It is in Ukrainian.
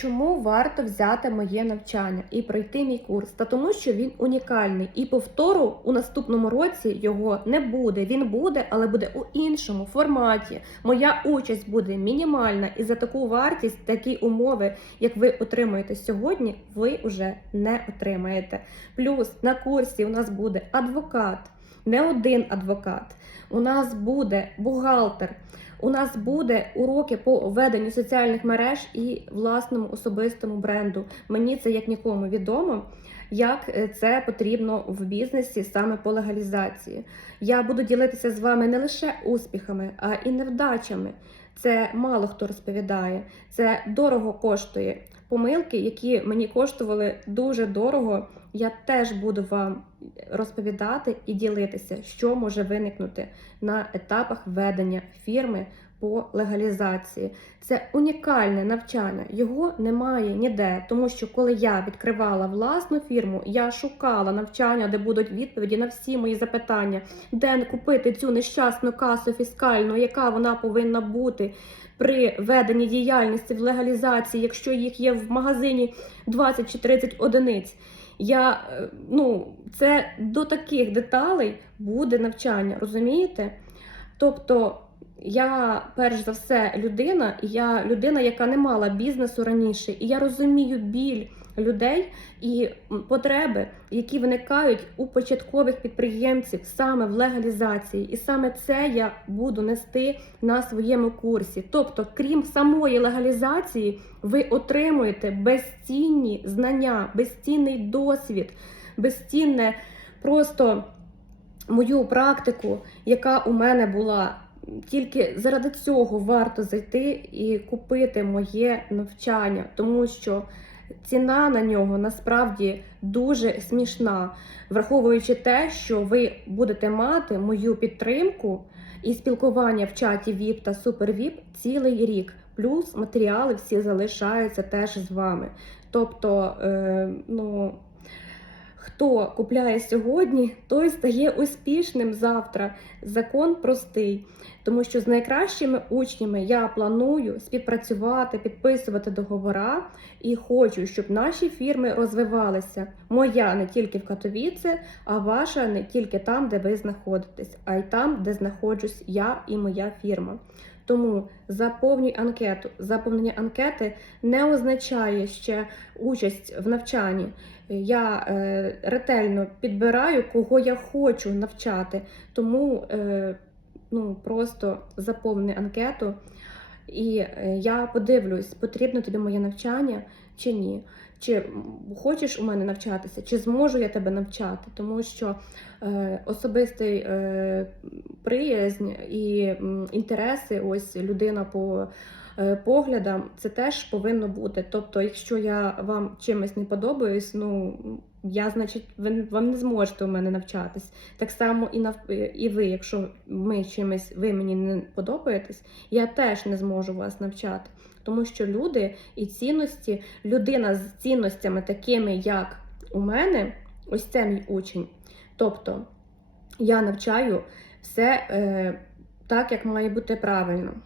Чому варто взяти моє навчання і пройти мій курс? Та тому, що він унікальний, і повтору у наступному році його не буде. Він буде, але буде у іншому форматі. Моя участь буде мінімальна, і за таку вартість, такі умови, як ви отримуєте сьогодні, ви вже не отримаєте. Плюс на курсі у нас буде адвокат, не один адвокат. У нас буде бухгалтер. У нас буде уроки по веденню соціальних мереж і власному особистому бренду. Мені це як нікому відомо, як е, це потрібно в бізнесі саме по легалізації. Я буду ділитися з вами не лише успіхами, а і невдачами. Це мало хто розповідає. Це дорого коштує. Помилки, які мені коштували дуже дорого, я теж буду вам розповідати і ділитися, що може виникнути на етапах ведення фірми по легалізації. Це унікальне навчання, його немає ніде. Тому що коли я відкривала власну фірму, я шукала навчання, де будуть відповіді на всі мої запитання, де купити цю нещасну касу фіскальну, яка вона повинна бути. При веденні діяльності в легалізації, якщо їх є в магазині 20 чи 30 одиниць, я е, ну це до таких деталей буде навчання, розумієте? Тобто я перш за все людина, я людина, яка не мала бізнесу раніше, і я розумію біль людей і потреби, які виникають у початкових підприємців саме в легалізації, і саме це я буду нести на своєму курсі. Тобто, крім самої легалізації, ви отримуєте безцінні знання, безцінний досвід, безцінне просто мою практику, яка у мене була. Тільки заради цього варто зайти і купити моє навчання, тому що ціна на нього насправді дуже смішна, враховуючи те, що ви будете мати мою підтримку і спілкування в чаті VIP та VIP цілий рік. Плюс матеріали всі залишаються теж з вами. Тобто, е, ну. Хто купляє сьогодні, той стає успішним завтра. Закон простий, тому що з найкращими учнями я планую співпрацювати, підписувати договора і хочу, щоб наші фірми розвивалися. Моя не тільки в Катовіце, а ваша не тільки там, де ви знаходитесь, а й там, де знаходжусь я і моя фірма. Тому заповнюй анкету. Заповнення анкети не означає ще участь в навчанні. Я е, ретельно підбираю, кого я хочу навчати. Тому е, ну, просто заповни анкету, і е, я подивлюсь, потрібно тобі моє навчання чи ні. Чи хочеш у мене навчатися, чи зможу я тебе навчати, тому що е, особистий е, приязнь і м, інтереси, ось людина по е, поглядам, це теж повинно бути. Тобто, якщо я вам чимось не подобаюсь, ну я, значить, ви вам не зможете у мене навчатись. Так само і нав... і ви, якщо ми чимось, ви мені не подобаєтесь, я теж не зможу вас навчати. Тому що люди і цінності, людина з цінностями, такими як у мене, ось це мій учень. Тобто я навчаю все е, так, як має бути правильно.